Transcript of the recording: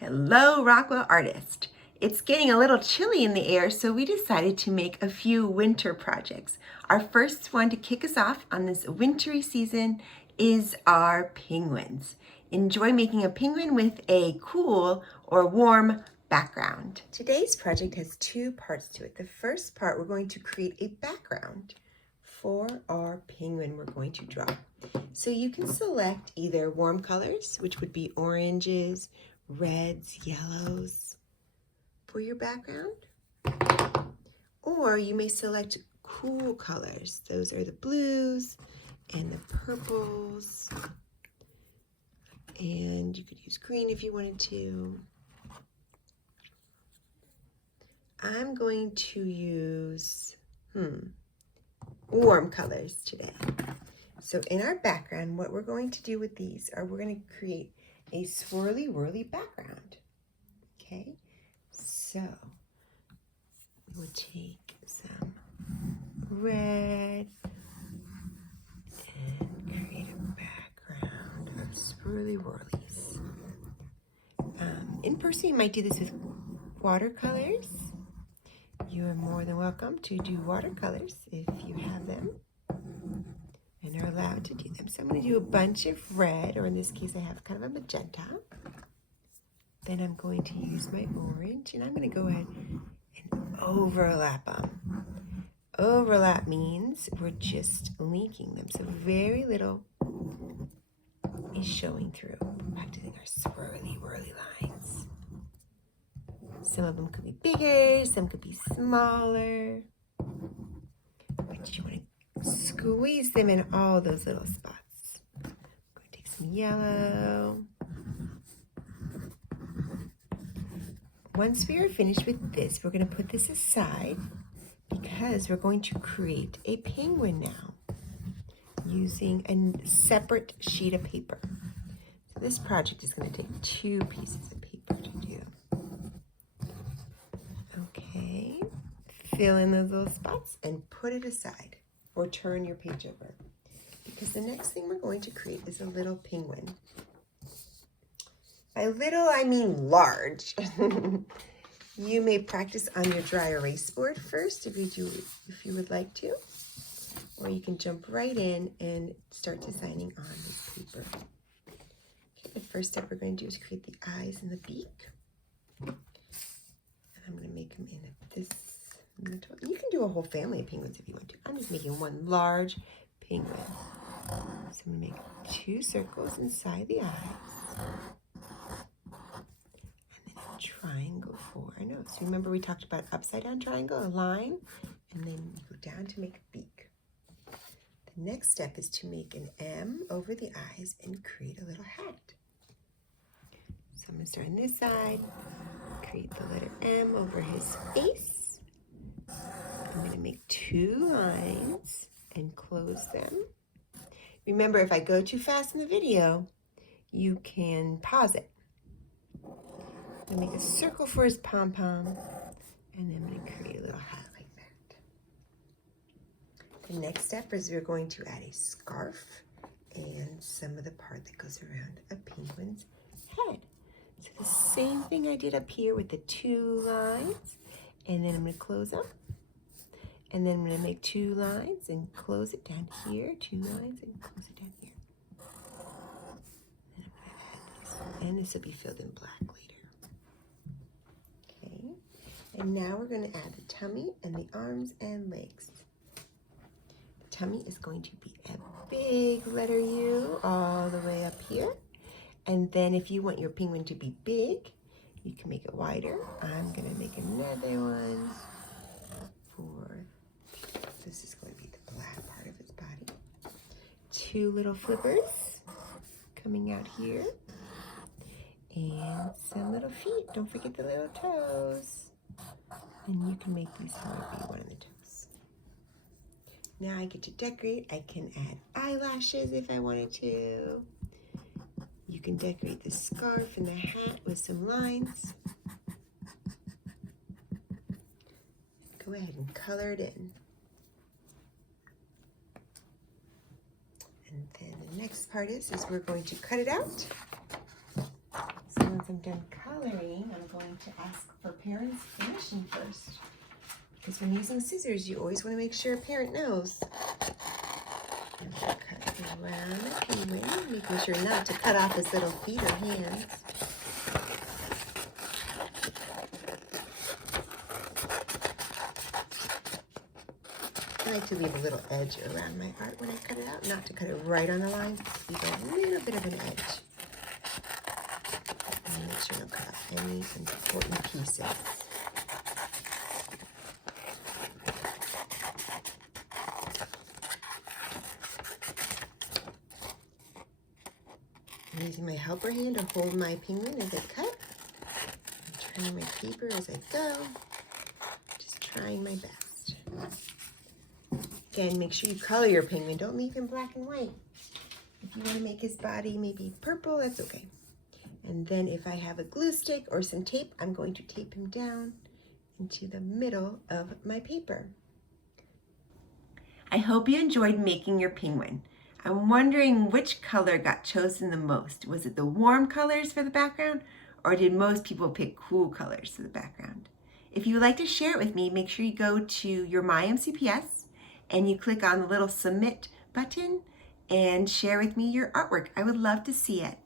Hello, Rockwell artist. It's getting a little chilly in the air, so we decided to make a few winter projects. Our first one to kick us off on this wintry season is our penguins. Enjoy making a penguin with a cool or warm background. Today's project has two parts to it. The first part, we're going to create a background for our penguin we're going to draw. So you can select either warm colors, which would be oranges, reds, yellows for your background, or you may select cool colors. Those are the blues and the purples, and you could use green if you wanted to. I'm going to use warm colors today. So in our background, what we're going to do with these are we're going to create a swirly whirly background. Okay, so we'll take some red and create a background of swirly whirlies. In person, you might do this with watercolors. You are more than welcome to do watercolors if you have them and are allowed to do them. So I'm going to do a bunch of red, or in this case I have kind of a magenta. Then I'm going to use my orange, and I'm going to go ahead and overlap them. Overlap means we're just linking them, so very little is showing through, practicing our swirly whirly lines. Some of them could be bigger, some could be smaller, but you want to squeeze them in all those little spots. I'm going to take some yellow. Once we are finished with this, we're going to put this aside because we're going to create a penguin now using a separate sheet of paper. So this project is going to take 2 pieces of paper to do. Okay, fill in those little spots and put it aside, or turn your page over, because the next thing we're going to create is a little penguin. By little, I mean large. You may practice on your dry erase board first if you would like to, or you can jump right in and start designing on this paper. Okay, the first step we're going to do is create the eyes and the beak. And I'm going to make them in this little. You can do a whole family of penguins if you want to. I'm just making one large penguin. So I'm going to make 2 circles inside the eyes. Triangle 4 nose. Remember we talked about upside down triangle, a line, and then you go down to make a beak. The next step is to make an M over the eyes and create a little hat. So I'm going to start on this side, create the letter M over his face. I'm going to make 2 lines and close them. Remember, if I go too fast in the video, you can pause it. I'm going to make a circle for his pom-pom, and then I'm going to create a little hat like that. The next step is we're going to add a scarf and some of the part that goes around a penguin's head. So the same thing I did up here with the 2 lines, and then I'm going to close them. And then I'm going to make 2 lines and close it down here, 2 lines and close it down here. Then I'm going to add this, and this will be filled in black later. And now we're going to add the tummy and the arms and legs. The tummy is going to be a big letter U all the way up here. And then if you want your penguin to be big, you can make it wider. I'm going to make another one this is going to be the black part of its body. 2 little flippers coming out here. And some little feet. Don't forget the little toes. And you can make these however you want on the toes. Now I get to decorate. I can add eyelashes if I wanted to. You can decorate the scarf and the hat with some lines. Go ahead and color it in. And then the next part is we're going to cut it out. So once I'm done coloring, I'm going to ask for parents' permission first. Because when using scissors, you always want to make sure a parent knows. Cut around the penguin, making sure not to cut off his little feet or hands. I like to leave a little edge around my art when I cut it out, not to cut it right on the line, leave a little bit of an edge. And make sure I don't cut off any important pieces. I'm using my helper hand to hold my penguin as I cut. I'm turning my paper as I go. Just trying my best. Again, make sure you color your penguin. Don't leave him black and white. If you want to make his body maybe purple, that's okay. And then if I have a glue stick or some tape, I'm going to tape him down into the middle of my paper. I hope you enjoyed making your penguin. I'm wondering which color got chosen the most. Was it the warm colors for the background, or did most people pick cool colors for the background? If you would like to share it with me, make sure you go to your MyMCPS and you click on the little submit button and share with me your artwork. I would love to see it.